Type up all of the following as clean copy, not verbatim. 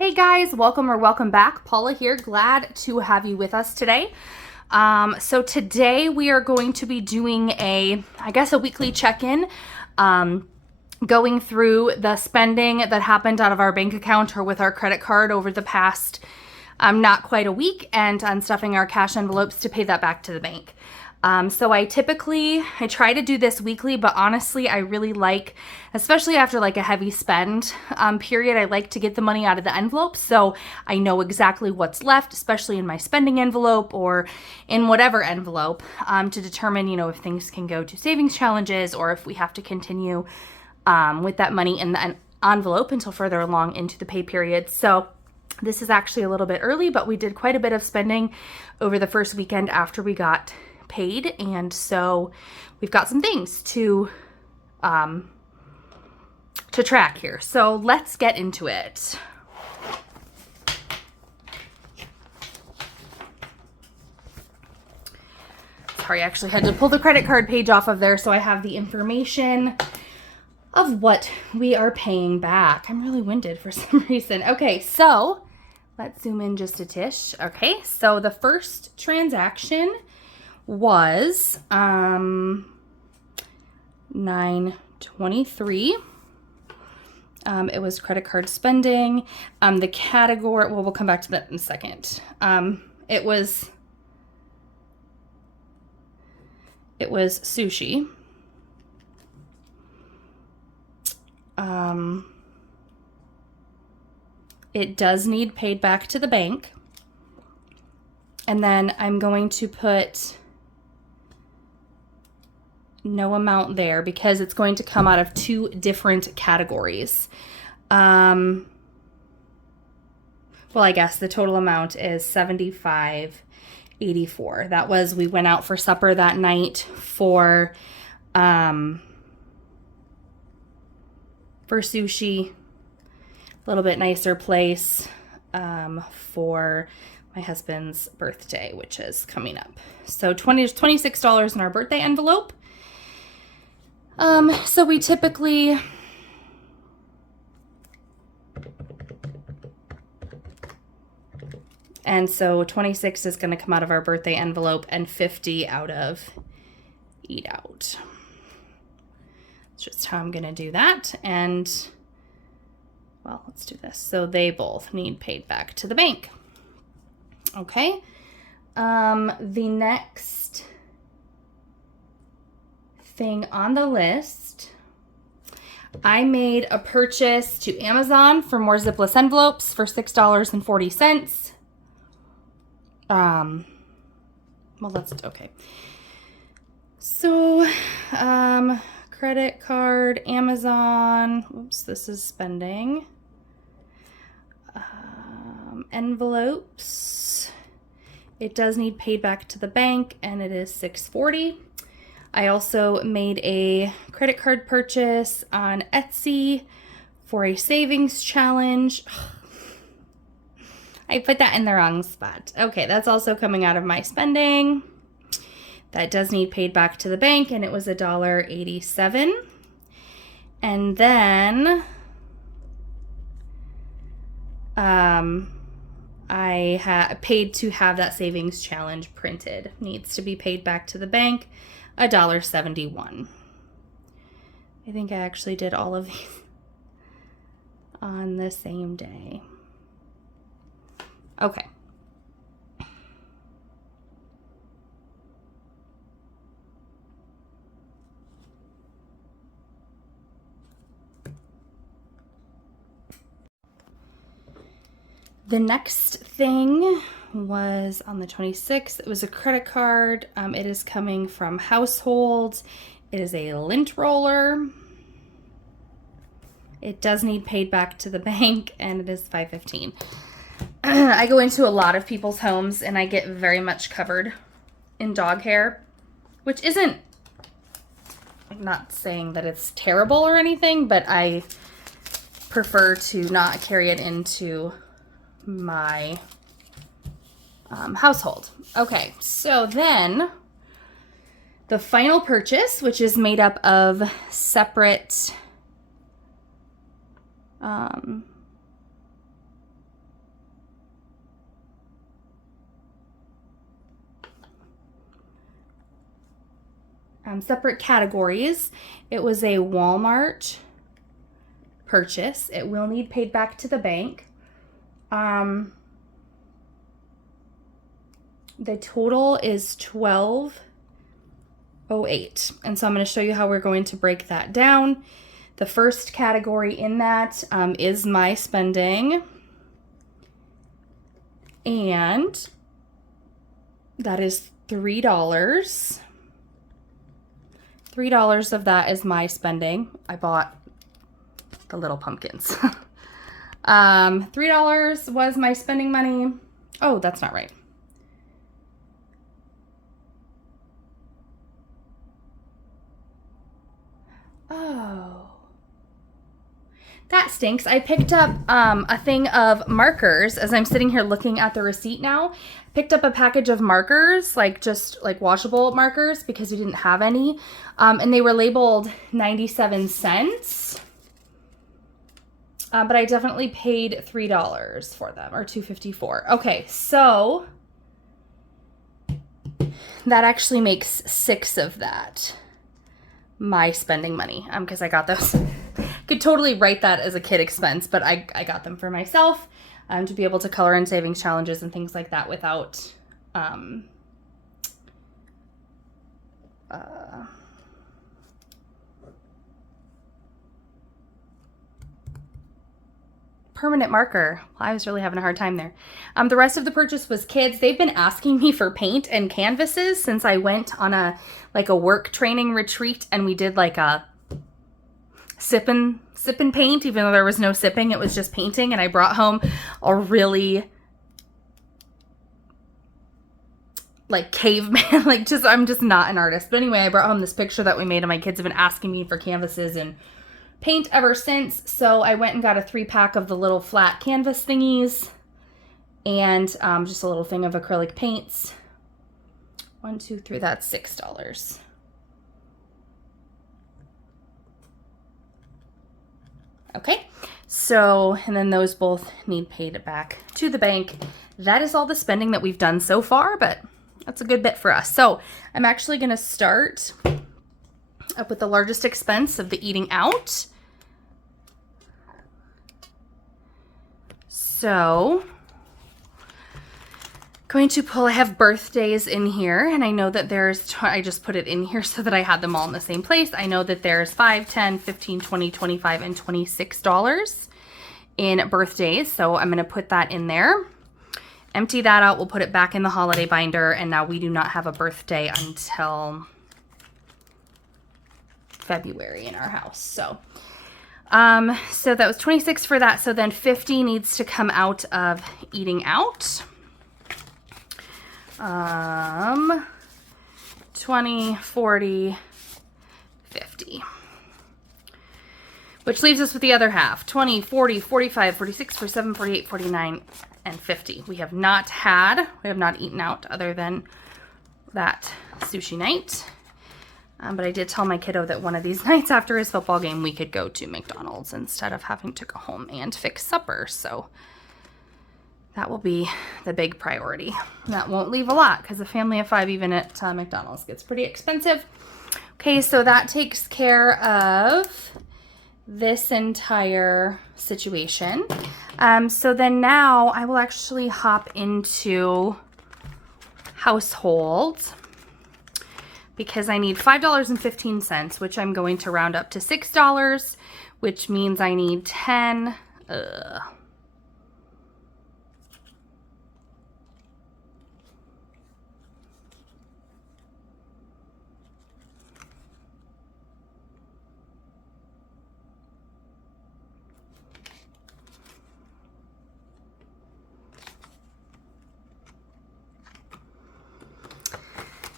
Hey guys, welcome back. Paula here. Glad to have you with us today. So today we are going to be doing a weekly check-in, going through the spending that happened out of our bank account or with our credit card over the past not quite a week, and unstuffing our cash envelopes to pay that back to the bank. So I try to do this weekly, but honestly, I really like, especially after like a heavy spend period, I like to get the money out of the envelope so I know exactly what's left, especially in my spending envelope or in whatever envelope, to determine, if things can go to savings challenges or if we have to continue with that money in the envelope until further along into the pay period. So this is actually a little bit early, but we did quite a bit of spending over the first weekend after we got paid, and so we've got some things to track here. So let's get into it. Sorry, I actually had to pull the credit card page off of there so I have the information of what we are paying back. I'm really winded for some reason. Okay, so let's zoom in just a tish. Okay, so the first transaction was $9.23. It was credit card spending. The category, well, we'll come back to that in a second. It was sushi. It does need paid back to the bank. And then I'm going to put no amount there because it's going to come out of two different categories. Well, I guess the total amount is $75.84. That was, we went out for supper that night for sushi, a little bit nicer place, for my husband's birthday, which is coming up. So $26 in our birthday envelope. So we typically and so 26 is going to come out of our birthday envelope and 50 out of eat out. That's just how I'm going to do that. And well, let's do this. So they both need paid back to the bank. Okay. The next thing on the list, I made a purchase to Amazon for more zipless envelopes for $6.40. Well, that's okay. So, credit card, Amazon, oops, this is spending. Envelopes. It does need paid back to the bank, and it is $6.40. I also made a credit card purchase on Etsy for a savings challenge. I put that in the wrong spot. Okay, that's also coming out of my spending. That does need paid back to the bank, and it was $1.87. And then I paid to have that savings challenge printed. Needs to be paid back to the bank, $1.71. I think I actually did all of these on the same day. Okay. The next thing was on the 26th. It was a credit card. It is coming from Household. It is a lint roller. It does need paid back to the bank, and it is $5.15. I go into a lot of people's homes, and I get very much covered in dog hair, which isn't, I'm not saying that it's terrible or anything, but I prefer to not carry it into my household. Okay, so then the final purchase, which is made up of separate separate categories. It was a Walmart purchase. It will need paid back to the bank. The total is $12.08. And so I'm going to show you how we're going to break that down. The first category in that is my spending. And that is $3. $3 of that is my spending. I bought the little pumpkins. $3 was my spending money. Oh, that's not right. Oh, that stinks. I picked up a thing of markers as I'm sitting here looking at the receipt now. Picked up a package of markers, like just like washable markers, because we didn't have any. And they were labeled 97 cents. But I definitely paid $3 for them, or $2.54. Okay, so that actually makes 6 of that my spending money, because I got those. Could totally write that as a kid expense, but I got them for myself to be able to color in savings challenges and things like that without permanent marker. Well, I was really having a hard time there. The rest of the purchase was kids. They've been asking me for paint and canvases since I went on a work training retreat, and we did like a sip and paint, even though there was no sipping, it was just painting. And I brought home a really like caveman, I'm just not an artist. But anyway, I brought home this picture that we made, and my kids have been asking me for canvases and paint ever since. So I went and got a 3-pack of the little flat canvas thingies, and just a little thing of acrylic paints. 1, 2, 3, that's $6. Okay, so, and then those both need paid back to the bank. That is all the spending that we've done so far, but that's a good bit for us. So I'm actually going to start up with the largest expense of the eating out. So going to pull, I have birthdays in here, and I know that there's, I just put it in here so that I had them all in the same place. I know that there's $5, $10, $15, $20, $25, and $26 in birthdays. So I'm going to put that in there. Empty that out. We'll put it back in the holiday binder. And now we do not have a birthday until February in our house. So that was 26 for that. So then 50 needs to come out of eating out. 20, 40, 50. Which leaves us with the other half. 20, 40, 45, 46, 47, 48, 49, and 50. We have not eaten out other than that sushi night. But I did tell my kiddo that one of these nights after his football game, we could go to McDonald's instead of having to go home and fix supper. So that will be the big priority. That won't leave a lot, because a family of 5, even at McDonald's, gets pretty expensive. Okay, so that takes care of this entire situation. So then now I will actually hop into household, because I need $5.15, which I'm going to round up to $6, which means I need 10.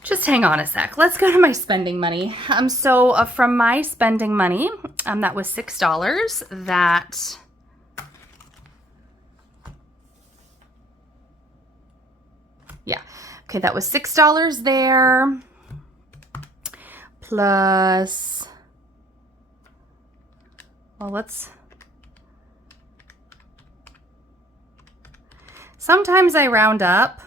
Just hang on a sec. Let's go to my spending money. So from my spending money, that was $6. That that was $6 there. Plus, well, sometimes I round up.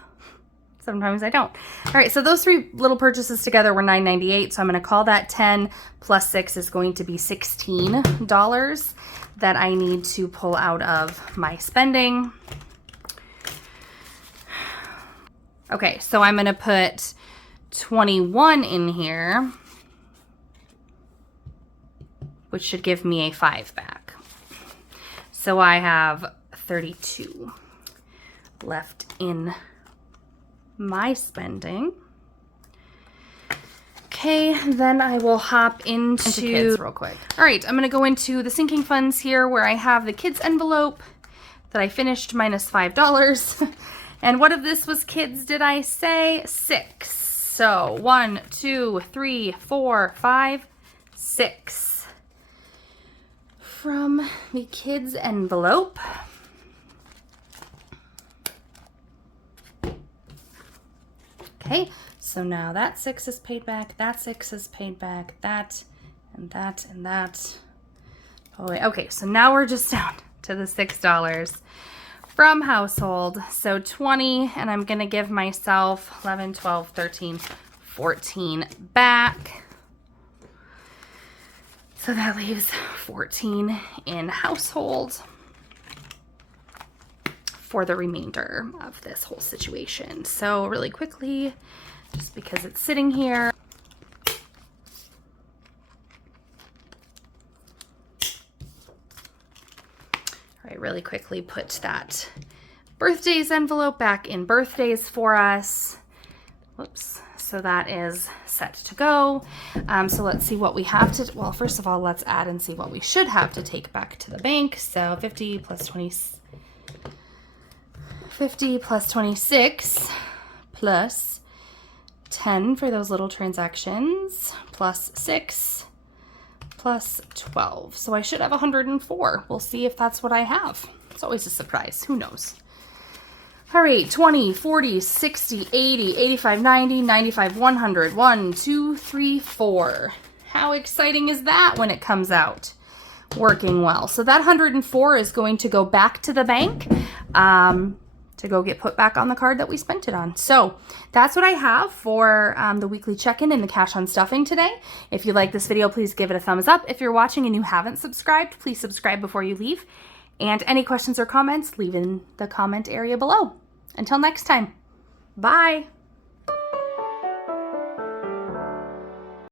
Sometimes I don't. All right, so those three little purchases together were $9.98. So I'm going to call that 10 plus 6 is going to be $16 that I need to pull out of my spending. Okay, so I'm going to put 21 in here, which should give me a 5 back. So I have 32 left in my spending. Okay, then I will hop into kids real quick. All right, I'm gonna go into the sinking funds here where I have the kids envelope that I finished minus $5. And what of this was kids, did I say? 6. So 1, 2, 3, 4, 5, 6 from the kids envelope. Okay, so now that 6 is paid back, that 6 is paid back, that, and that, and that. Oh, wait. Okay, so now we're just down to the $6 from household. So 20, and I'm gonna give myself 11, 12, 13, 14 back. So that leaves 14 in household for the remainder of this whole situation. So really quickly, just because it's sitting here. All right, really quickly put that birthdays envelope back in birthdays for us. Whoops. So that is set to go. So let's see what we have to, well, first of all, let's add and see what we should have to take back to the bank. So 50 plus 20, 50 plus 26 plus 10 for those little transactions plus 6 plus 12. So I should have 104. We'll see if that's what I have. It's always a surprise. Who knows? All right, 20, 40, 60, 80, 85, 90, 95, 100. 1, 2, 3, 4. How exciting is that when it comes out? Working well. So that 104 is going to go back to the bank to go get put back on the card that we spent it on. So that's what I have for the weekly check-in and the cash on stuffing today. If you like this video, please give it a thumbs up. If you're watching and you haven't subscribed, please subscribe before you leave. And any questions or comments, leave in the comment area below. Until next time, bye.